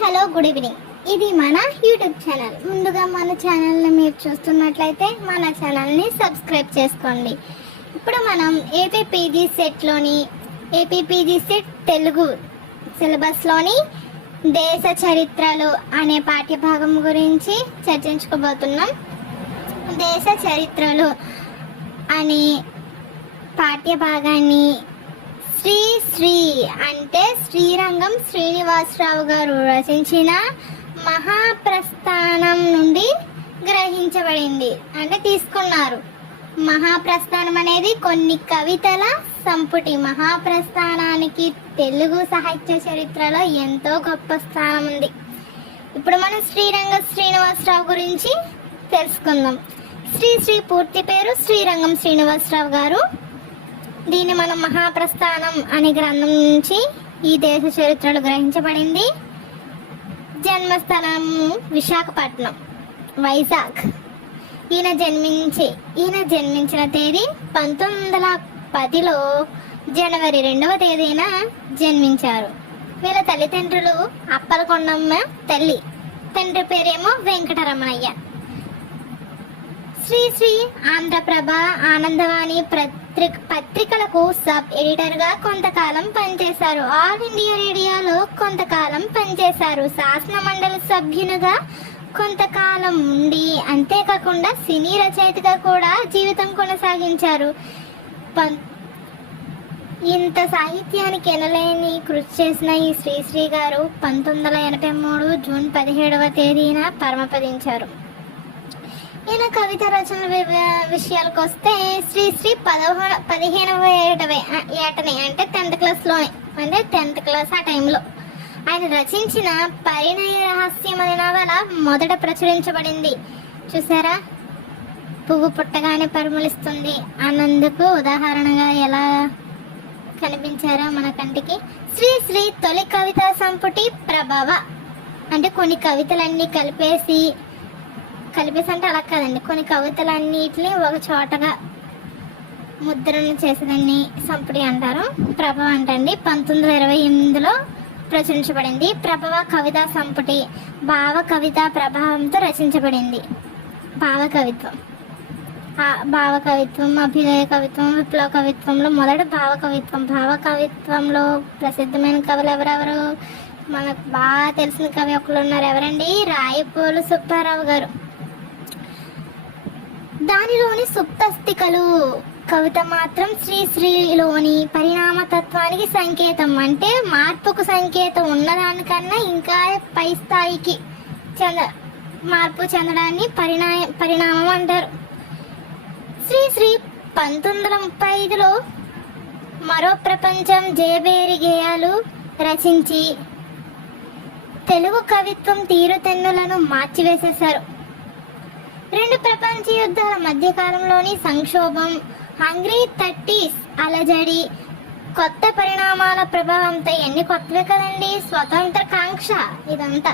Hello good evening. ఇది మన YouTube channel. ముందుగా మన ఛానల్ని మీరు చూస్తున్నట్లయితే మన ఛానల్ని సబ్స్క్రైబ్ చేసుకోండి. ఇప్పుడు మనం ఏపీపీజీ సెట్ తెలుగు సిలబస్లోని దేశ చరిత్రలు అనే పాఠ్యభాగం గురించి చర్చించుకోబోతున్నాం. దేశ చరిత్రలు అనే పాఠ్యభాగాన్ని శ్రీ అంటే శ్రీరంగం శ్రీనివాసరావు గారు రచించిన మహాప్రస్థానం నుండి గ్రహించబడింది, అంటే తీసుకున్నారు. మహాప్రస్థానం అనేది కొన్ని కవితల సంపుటి. మహాప్రస్థానానికి తెలుగు సాహిత్య చరిత్రలో ఎంతో గొప్ప స్థానం ఉంది. ఇప్పుడు మనం శ్రీరంగం శ్రీనివాసరావు గురించి తెలుసుకుందాం. శ్రీ పూర్తి పేరు శ్రీరంగం శ్రీనివాసరావు గారు. దీన్ని మనం మహాప్రస్థానం అనే గ్రంథం నుంచి ఈ దేశ చరిత్రలు గ్రహించబడింది. జన్మస్థలం విశాఖపట్నం, వైజాగ్. ఈయన జన్మించిన తేదీ 1910లో జనవరి 2వ తేదీన జన్మించారు. వీళ్ళ తల్లిదండ్రులు అప్పలకొండమ్మ తల్లి, తండ్రి పేరేమో వెంకటరమణయ్య. శ్రీ ఆంధ్రప్రభ, ఆనందవాణి పత్రికలకు సబ్ ఎడిటర్గా కొంతకాలం పనిచేశారు. ఆల్ ఇండియా రేడియోలో కొంతకాలం పనిచేశారు. శాసన మండలి సభ్యునిగా కొంతకాలం ఉండి అంతేకాకుండా సినీ రచయితగా కూడా జీవితం కొనసాగించారు. ఇంత సాహిత్యానికి ఎనలేని కృషి చేసిన ఈ శ్రీ గారు 1983 జూన్ 17వ తేదీన పరమపదించారు. ఈయన కవిత రచనల విషయాలకు వస్తే శ్రీ 15వ ఏటనే అంటే 10th క్లాస్లోనే, అంటే 10th క్లాస్ ఆ టైంలో ఆయన రచించిన పరిణయ రహస్యం అనే నవల మొదట ప్రచురించబడింది. చూసారా, పువ్వు పుట్టగానే పరిమళిస్తుంది అన్నందుకు ఉదాహరణగా ఎలా కనిపించారో మన కంటికి. శ్రీ తొలి కవితా సంపుటి ప్రభవ, అంటే కొన్ని కవితలన్నీ కలిపేసి అంటే అలా కాదండి, కొన్ని కవితలన్నిటిని ఒక చోటగా ముద్రణ చేసేదాన్ని సంపుటి అంటారు. ప్రభవ అంటండి 1928లో ప్రచురించబడింది. ప్రభవ కవితా సంపుటి భావ కవితా ప్రభావంతో రచించబడింది. భావకవిత్వం, అభ్యుదయ కవిత్వం, విప్లవ కవిత్వంలో మొదట భావకవిత్వంలో ప్రసిద్ధమైన కవులు ఎవరెవరు? మనకు బాగా తెలిసిన కవి ఒకళ్ళు ఉన్నారు. ఎవరండి? రాయపోలు సుబ్బారావు గారు. దానిలోని సుప్తస్థికలు కవిత మాత్రం శ్రీలోని పరిణామతత్వానికి సంకేతం, అంటే మార్పుకు సంకేతం. ఉన్నదానికన్నా ఇంకా పై స్థాయికి మార్పు చెందడాన్ని పరిణామం అంటారు. శ్రీ 1935లో మరో ప్రపంచం జయబేరి గేయాలు రచించి తెలుగు కవిత్వం తీరుతెన్నులను మార్చివేసేశారు. 2 ప్రపంచ యుద్ధాల మధ్యకాలంలోని సంక్షోభం, హంగ్రీ 30s అలజడి, కొత్త పరిణామాల ప్రభావంతో, ఎన్ని కొత్తవే కదండి, స్వతంత్ర కాంక్ష, ఇదంతా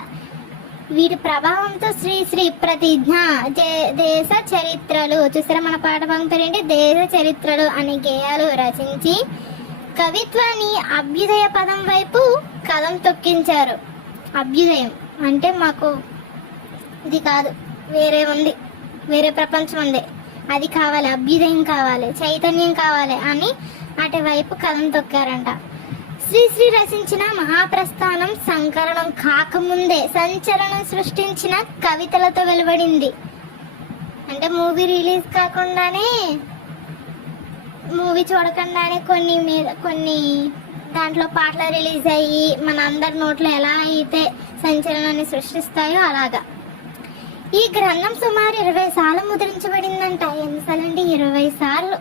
వీటి ప్రభావంతో శ్రీ ప్రతిజ్ఞ, దేశ చరిత్రలు, చూసారా మన పాఠభాగంతో ఏంటి, దేశ చరిత్రలు అనే గేయాలు రచించి కవిత్వాన్ని అభ్యుదయ పదం వైపు కదం తొక్కించారు. అభ్యుదయం అంటే మాకు ఇది కాదు, వేరే ఉంది, వేరే ప్రపంచం ఉంది, అది కావాలి, అభ్యుదయం కావాలి, చైతన్యం కావాలి అని అటువైపు కథం తొక్కారంట. శ్రీ రచించిన మహాప్రస్థానం సంకలనం కాకముందే సంచలనం సృష్టించిన కవితలతో వెలువడింది. అంటే మూవీ రిలీజ్ కాకుండానే, మూవీ చూడకుండానే కొన్ని దాంట్లో పాటలు రిలీజ్ అయ్యి మన అందరి నోట్లో ఎలా అయితే సంచలనాన్ని సృష్టిస్తాయో అలాగా. ఈ గ్రంథం సుమారు 20 సార్లు ముద్రించబడిందంట. ఎన్నిసార్లు? 20 సార్లు.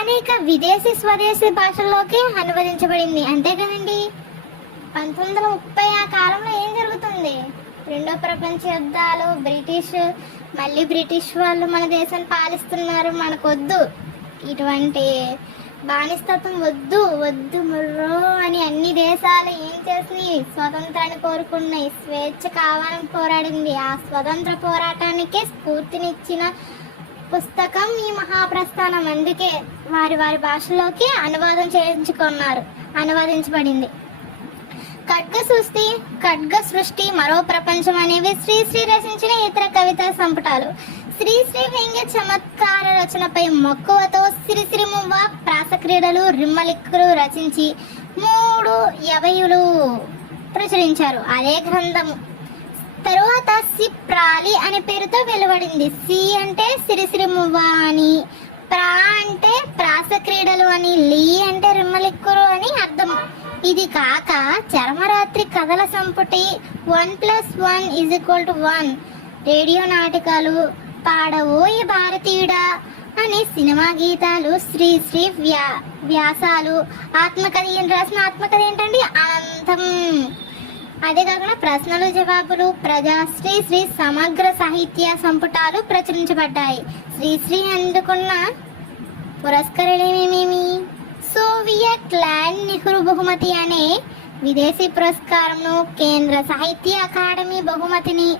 అనేక విదేశీ స్వదేశీ భాషల్లోకి అనువదించబడింది. అంతే కదండి, 1930 ఆ కాలంలో ఏం జరుగుతుంది? 2వ ప్రపంచ యుద్ధాలు, బ్రిటిష్ వాళ్ళు మన దేశాన్ని పాలిస్తున్నారు. మనకొద్దు, ఇటువంటి బానిసత్వం వద్దు ముర్రో అని అన్ని దేశాలు ఏం చేసినాయి? స్వతంత్రాన్ని కోరుకున్నాయి, స్వేచ్ఛ కావాలని పోరాడింది. ఆ స్వతంత్ర పోరాటానికే స్ఫూర్తినిచ్చిన పుస్తకం ఈ మహాప్రస్థానం. అందుకే వారి భాషలోకి అనువాదించబడింది. ఖడ్గ సృష్టి, మరో ప్రపంచం అనేవి శ్రీశ్రీ రచించిన ఇతర కవితా సంపుటాలు. శ్రీశ్రీ వ్యంగ్య చమత్కార రచనపై మక్కువతో సిరిసిరిమువ్వ, ప్రాసక్రీడలు, రిమ్మలిక్కులు రచించి 3 యవయులు ప్రచురించారు. అదే గ్రంథము తరువాత సిప్రాలి అనే పేరుతో వెలువడింది. సి అంటే సిరిసిరిమువ్వ అని, ప్రా అంటే ప్రాసక్రీడలు అని, లీ అంటే రిమ్మలిక్కులు అని అర్థం. ఇది కాక చర్మరాత్రి కథల సంపుటి 1+1=1, రేడియో నాటకాలు, పాడవోయి భారతీయుడా అనే సినిమా గీతాలు, శ్రీశ్రీ వ్యాసాలు, ఆత్మకథ. ఈయన రాసిన ఆత్మకథ ఏంటండి? అనంతం. అదే కాకుండా ప్రశ్నలు జవాబులు, శ్రీశ్రీ సమగ్ర సాహిత్య సంపుటాలు ప్రచురించబడ్డాయి. శ్రీశ్రీ అందుకున్న పురస్కారాలేమేమి? సోవియట్ ల్యాండ్ నెహ్రూ బహుమతి అనే విదేశీ పురస్కారంను, కేంద్ర సాహిత్య అకాడమీ బహుమతిని,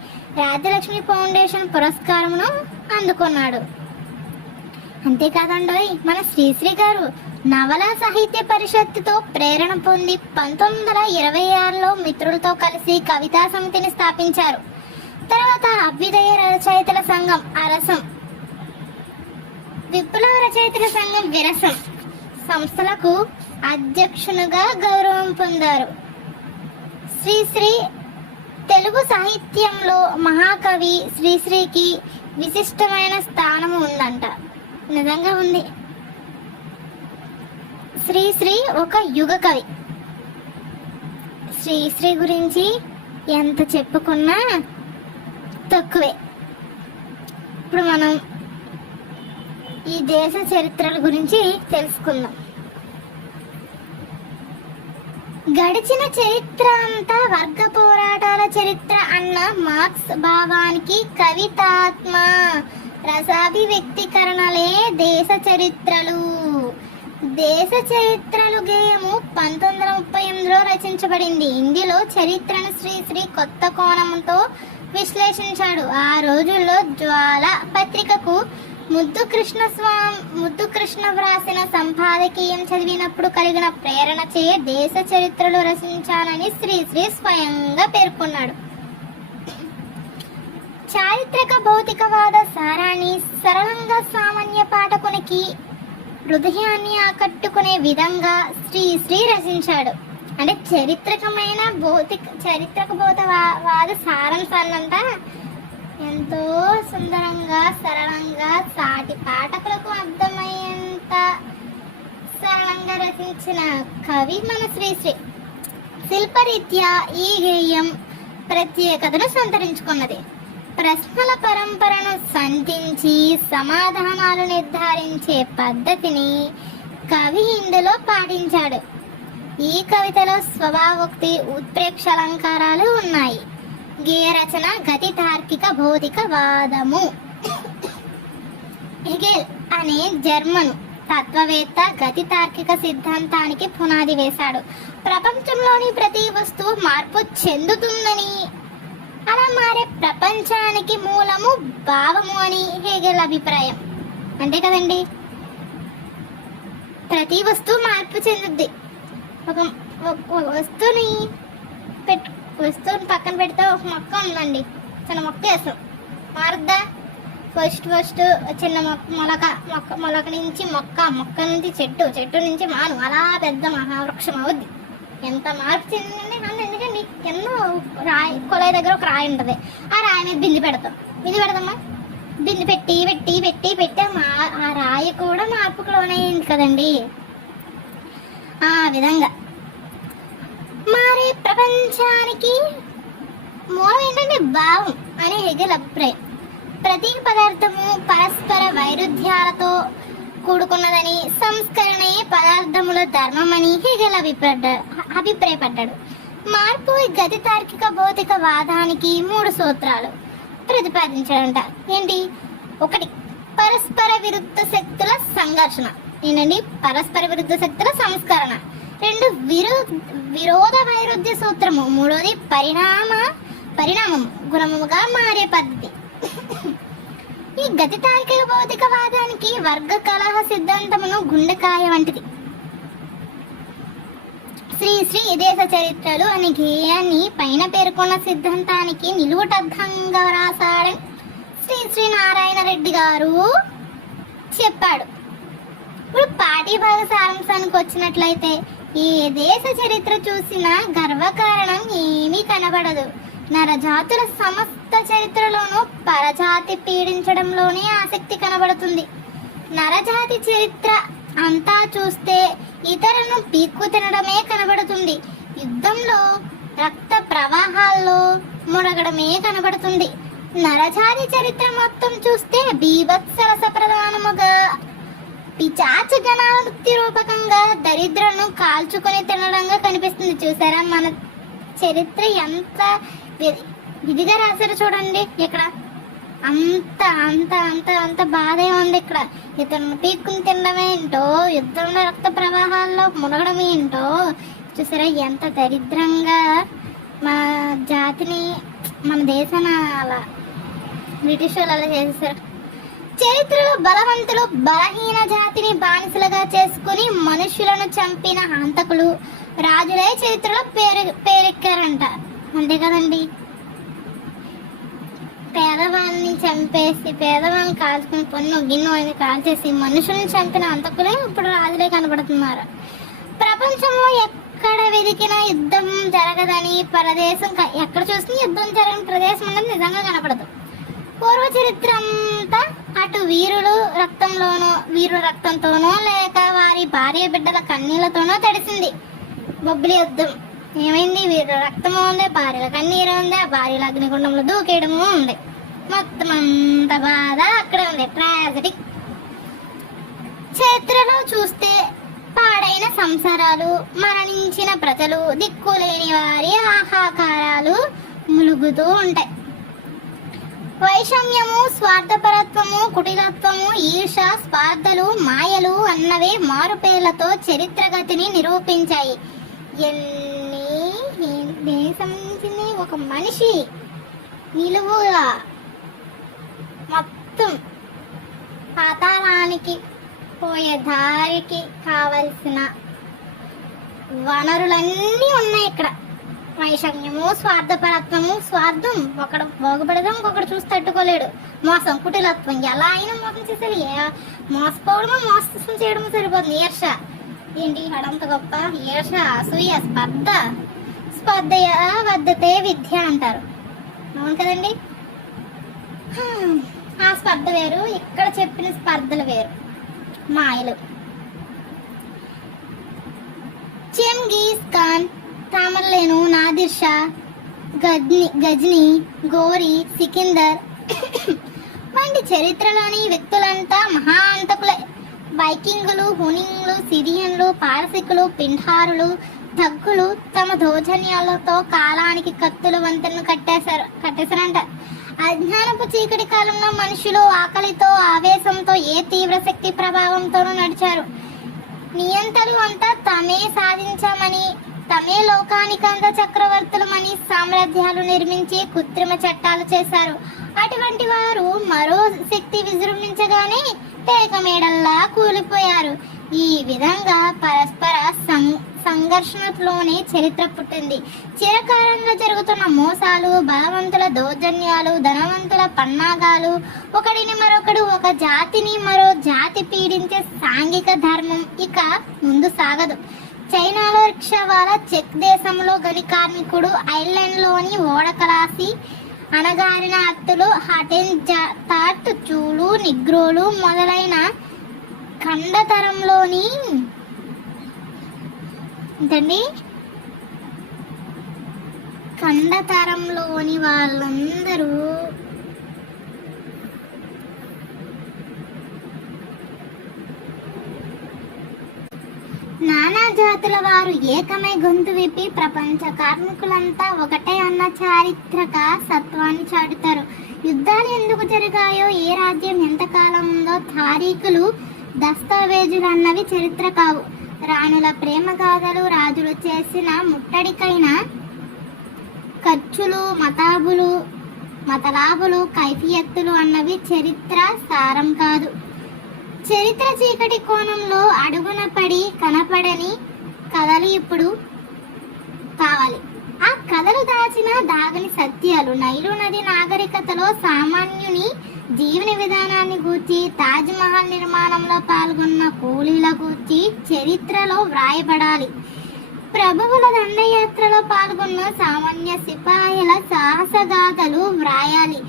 రాజ్యలక్ష్మి ఫౌండేషన్ పురస్కారమును అందుకున్నాడు. అంతేకాదండి, మన శ్రీశ్రీ గారు నవల సాహిత్య పరిషత్తుతో ప్రేరణ పొంది 1926లో మిత్రులతో కలిసి కవితా సమితిని స్థాపించారు. తర్వాత అభ్యుదయ రచయితల సంఘం అరసం, విప్లవ రచయితల సంఘం విరసం సంస్థలకు అధ్యక్షునిగా గౌరవం పొందారు. శ్రీశ్రీ తెలుగు సాహిత్యంలో మహాకవి. శ్రీశ్రీకి విశిష్టమైన స్థానం ఉందంట. నిజంగా ఉంది. శ్రీశ్రీ ఒక యుగ కవి. శ్రీశ్రీ గురించి ఎంత చెప్పుకున్నా తక్కువే. ఇప్పుడు మనం ఈ దేశ చరిత్రల గురించి తెలుసుకుందాం. గడిచిన చరిత్ర అంతా వర్గ పోరాటాల చరిత్ర అన్న మార్క్స్ భావానికి కవితాత్మ, రసాభివ్యక్తీకరణలే దేశ చరిత్రలు. దేశ చరిత్రలు గేయము 1938లో రచించబడింది. ఇందులో చరిత్రను శ్రీశ్రీ కొత్త కోణంతో విశ్లేషించాడు. ఆ రోజుల్లో జ్వాల పత్రికకు ముద్దు కృష్ణ వ్రాసిన సంపాదకీయం చదివినప్పుడు కలిగిన ప్రేరణచే దేశ చరిత్రలు రచించానని శ్రీశ్రీ స్వయంగా పేర్కొన్నాడు. చారిత్రక భౌతికవాద సారాన్ని సరళంగా సామాన్య పాఠకునికి హృదయాన్ని ఆకట్టుకునే విధంగా శ్రీశ్రీ రచించాడు. అంటే చారిత్రక భౌతికవాద సారాంశాన్నంట ఎంతో సుందరంగా, సరళంగా, సాటి పాఠకులకు అర్థమయ్యేంత సరళంగా రచించిన కవి మన శ్రీశ్రీ. శిల్పరీత్యా ఈ గేయం ప్రత్యేకతను సంతరించుకున్నది. ప్రశ్నల పరంపరను సంధించి సమాధానాలు నిర్ధారించే పద్ధతిని కవి ఇందులో పాటించాడు. ఈ కవితలో స్వభావోక్తి, ఉత్ప్రేక్ష అలంకారాలు ఉన్నాయి. గేయ రచన గతి తార్కిక భౌతికవాదము. హెగెల్ అనే జర్మను తత్వవేత్త గతి తార్కిక సిద్ధాంతానికి పునాది వేశాడు. ప్రపంచంలోని ప్రతి వస్తువు మార్పు చెందుతుందని, అలా మారే ప్రపంచానికి మూలము భావము అని హెగెల్ అభిప్రాయం. అంతే కదండి, ప్రతి వస్తువు మార్పు చెందుద్ది. ఒక వస్తువుని పక్కన పెడితే ఒక మొక్క ఉందండి, చిన్న మొక్క వేస్తాం, మారుద్దా? ఫస్ట్ చిన్న మొలక నుంచి మొక్క నుంచి చెట్టు నుంచి మాను, అలా పెద్ద మహావృక్షం అవుద్ది. ఎంత మార్పు చెందిందండి. ఎందుకండి, ఎన్నో రాయి, కొలాయి దగ్గర ఒక రాయి ఉంటుంది, ఆ రాయి మీద బింది పెడతామా, బింది పెట్టి ఆ రాయి కూడా మార్పుకు లోనైంది కదండి. ఆ విధంగా మారే ప్రపంచానికి మూలం ఏంటంటే భావం అనే హెగెల్ అభిప్రాయం. ప్రతి పదార్థము పరస్పర వైరుధ్యాలతో కూడుకున్నదని, సంస్కరణే పదార్థముల ధర్మమని హెగెల్ అభిప్రాయపడ్డాడు. మార్పు గతి తార్కిక భౌతిక వాదానికి 3 సూత్రాలు ప్రతిపాదించాడంట. ఏంటి? 1, పరస్పర విరుద్ధ శక్తుల సంఘర్షణ. ఏంటండి? పరస్పర విరుద్ధ శక్తుల సంస్కరణ. 2, విరోధ వైరుధ్య సూత్రము. 3, పరిణామము గుణముగా మారే పద్ధతి. ఈ గతి తార్కిక భౌతికవాదానికి వర్గ కలహ సిద్ధాంతమును గుండెకాయ వంటిది. శ్రీ శ్రీ దేశ చరిత్రలు అనే గేయాన్ని పైన పేర్కొన్న సిద్ధాంతానికి నిలువుటద్దంగా రాశాడని శ్రీ శ్రీ నారాయణ రెడ్డి గారు చెప్పాడు. ఇప్పుడు పాఠ్యభాగ సారాంశానికి వచ్చినట్లయితే ఏ దేశ చరిత్ర చూసినా గర్వకారణం ఏమీ కనబడదు. నరజాతుల సమస్త చరిత్రలోనూ పరజాతి పీడించడంలోనే ఆసక్తి కనబడుతుంది. నరజాతి చరిత్ర అంతా చూస్తే ఇతరులను పీక్కు తినడమే కనబడుతుంది. యుద్ధంలో రక్త ప్రవాహాల్లో మునగడమే కనబడుతుంది. నరజాతి చరిత్ర మొత్తం చూస్తే బీభత్సరస ప్రధానముగా పిచాచ గణావృత్తి రూపకంగా దరిద్రను కాల్చుకొని తినడంగా కనిపిస్తుంది. చూసారా మన చరిత్ర ఎంత విధిగా రాశారు చూడండి. ఇక్కడ అంత అంత అంత అంత బాధే ఉంది. ఇక్కడ ఇతను పీక్కుని తినడం ఏంటో, యుద్ధంలో రక్త ప్రవాహాల్లో మునగడం ఏంటో చూసారా ఎంత దరిద్రంగా మన జాతిని మన దేశాన్ని అలా బ్రిటిష్ వాళ్ళు అలా చేసేసారు. చరిత్రలో బలవంతులు బలహీన జాతిని బానిసలుగా చేసుకుని మనుషులను చంపిన హంతకులు రాజులే చరిత్రలో పేరెక్కారంట. అంతే కదండి, పేదవాళ్ళని చంపేసి పేదవాళ్ళని కాల్చుకుని పొన్ను గిన్నె అని కాల్చేసి మనుషుల్ని చంపిన హంతకులే ఇప్పుడు రాజులే కనబడుతున్నారు. ప్రపంచంలో ఎక్కడ వెతికినా యుద్ధం జరగదని ప్రదేశం, ఎక్కడ చూసినా యుద్ధం జరగని ప్రదేశం ఉన్నది నిజంగా కనపడదు. పూర్వ చరిత్ర అంతా అటు వీరుల రక్తంతోనో లేక వారి భార్య బిడ్డల కన్నీళ్లతోనో తడిసింది. బొబ్బిలి యుద్ధం ఏమైంది? వీరుల రక్తము ఉంది, భార్యల కన్నీరు ఉంది, ఆ భార్యల అగ్నిగుండంలో దూకేయడము ఉంది. మొత్తం అంత బాధ అక్కడే ఉంది. ట్రాజడీ. చరిత్రలో చూస్తే పాడైన సంసారాలు, మరణించిన ప్రజలు, దిక్కులేని వారి ఆహాకారాలు ములుగుతూ ఉంటాయి. వైషమ్యము, స్వార్థపరత్వము, కుటిలత్వము, ఈర్ష, స్వార్థలు, మాయలు అన్నవే మారుపేర్లతో చరిత్ర గతిని నిరూపించాయి. దేనికి సంబంధించింది? ఒక మనిషి నిలువుగా మొత్తం పాతాళానికి పోయే దారికి కావలసిన వనరులన్నీ ఉన్నాయి ఇక్కడ. వైషమ్యము, స్వార్థపరత్వము, స్వార్థం, ఒకడు బాగుపడదాం ఇంకొకడు చూసి తట్టుకోలేడు. మోసం, కుటిలత్వం, ఎలా అయినా మోసం చేసేది. మోసపోవడమో మోసం చేయడమో సరిపోతుంది. ఈర్ష ఏంటి అడంత గొప్ప? ఈర్ష, అసూయ, స్పర్ధ వద్దతే విద్య అంటారు. అవును కదండి. ఆ స్పర్ధ వేరు, ఇక్కడ చెప్పిన స్పర్ధలు వేరు. మాయలు. చెంగీస్ ఖాన్, తామర్లేను, నాదిర్ షా, గజ్ని, గోరి, సికిందర్ వంటి చరిత్రలోని వ్యక్తులంతా మహా అంతకులే. వైకింగులు, హునింగ్లు, సిరియన్లు, పారసికులు, పిండారులు, తగ్గులు తమ దౌర్జన్యాలతో కాలానికి కత్తుల వంతెనను కట్టేశారంట. అజ్ఞానపు చీకటి కాలంలో మనుషులు ఆకలితో, ఆవేశంతో, ఏ తీవ్ర శక్తి ప్రభావంతోనూ నడిచారు. నియంతలు అంతా తమే సాధించామని, తమే లోకానికంత చక్రవర్తులమని సామ్రాజ్యాలు నిర్మించి కృత్రిమ చట్టాలు చేశారు. అటువంటి వారు మరో శక్తి విజృంభించగానే పేక మేడల్లా కూలిపోయారు. ఈ విధంగా పరస్పర సంఘర్షణలోనే చరిత్ర పుట్టింది. చిరకాలంగా జరుగుతున్న మోసాలు, బలవంతుల దౌర్జన్యాలు, ధనవంతుల పన్నాగాలు, ఒకడిని మరొకడు, ఒక జాతిని మరో జాతి పీడించే సాంఘిక ధర్మం ఇక ముందు సాగదు. చైనాలో రిక్షావాల, చెక్ దేశంలో గని కార్మికుడు, ఐర్లాండ్లోని ఓడకలాసి, అణగారిన అత్తులు, హటెన్జాట్, చూలు, నిగ్రోలు మొదలైన ఖండతరంలోని వాళ్ళందరూ నానా జాతుల వారు ఏకమై గొంతు విప్పి ప్రపంచ కార్మికులంతా ఒకటే అన్న చారిత్రక సత్వాన్ని చాటుతారు. యుద్ధాలు ఎందుకు జరిగాయో, ఏ రాజ్యం ఎంతకాలం ఉందో తారీఖులు, దస్తావేజులు అన్నవి చరిత్ర కావు. రాణుల ప్రేమ గాథలు, రాజులు చేసిన ముట్టడికైన ఖర్చులు, మతలాభులు, కైఫియత్తులు అన్నవి చరిత్ర సారం కాదు. చరిత్ర చీకటి కోణంలో అడుగున పడి కనపడని కథలు ఇప్పుడు కావాలి. ఆ కథలు దాచిన దాగని సత్యాలు, నైలు నది నాగరికతలో సామాన్యుని జీవన విధానాన్ని గూర్చి, తాజ్ మహల్ నిర్మాణంలో పాల్గొన్న కూలీల గూర్చి చరిత్రలో వ్రాయబడాలి. ప్రభువుల దండయాత్రలో పాల్గొన్న సామాన్య సిపాయిల సాహసగాథలు వ్రాయాలి.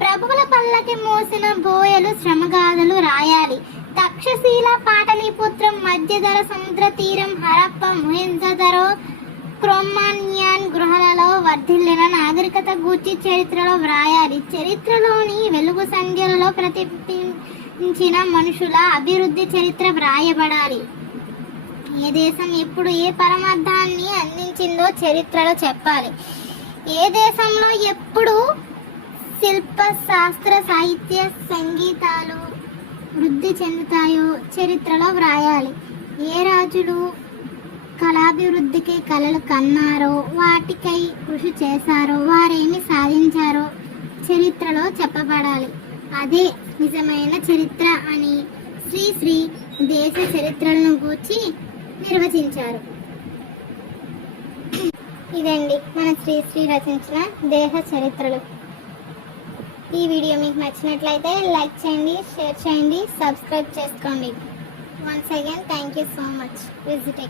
ప్రభువుల పల్లకి మోసిన బోయలు శ్రమగాథలు రాయాలి. తక్షశీల, పాటలీపుత్రం, మధ్యధర, సముద్ర తీరం, హరప్ప, మొహెంజోదరో, క్రోమాన్యాన్ గృహాలలో వర్ధిల్లిన నాగరికత గూర్చి చరిత్రలో వ్రాయాలి. చరిత్రలోని వెలుగు సంధ్యలలో ప్రతిబింబించిన మనుషుల అభివృద్ధి చరిత్ర వ్రాయబడాలి. ఏ దేశం ఎప్పుడు ఏ పరమార్థాన్ని అందించిందో చరిత్రలో చెప్పాలి. ఏ దేశంలో ఎప్పుడు శిల్ప, శాస్త్ర, సాహిత్య, సంగీతాలు వృద్ధి చెందుతాయో చరిత్రలో వ్రాయాలి. ఏ రాజులు కళాభివృద్ధికి కలలు కన్నారో, వాటికై కృషి చేశారో, వారేమి సాధించారో చరిత్రలో చెప్పబడాలి. అదే నిజమైన చరిత్ర అని శ్రీశ్రీ దేశ చరిత్రలను గూర్చి నిర్వచించారు. ఇదండి మన శ్రీశ్రీ రచించిన దేశ చరిత్రలు. ఈ వీడియో మీకు నచ్చినట్లయితే లైక్ చేయండి, షేర్ చేయండి, సబ్స్క్రైబ్ చేసుకోండి. Once again thank you so much. Visit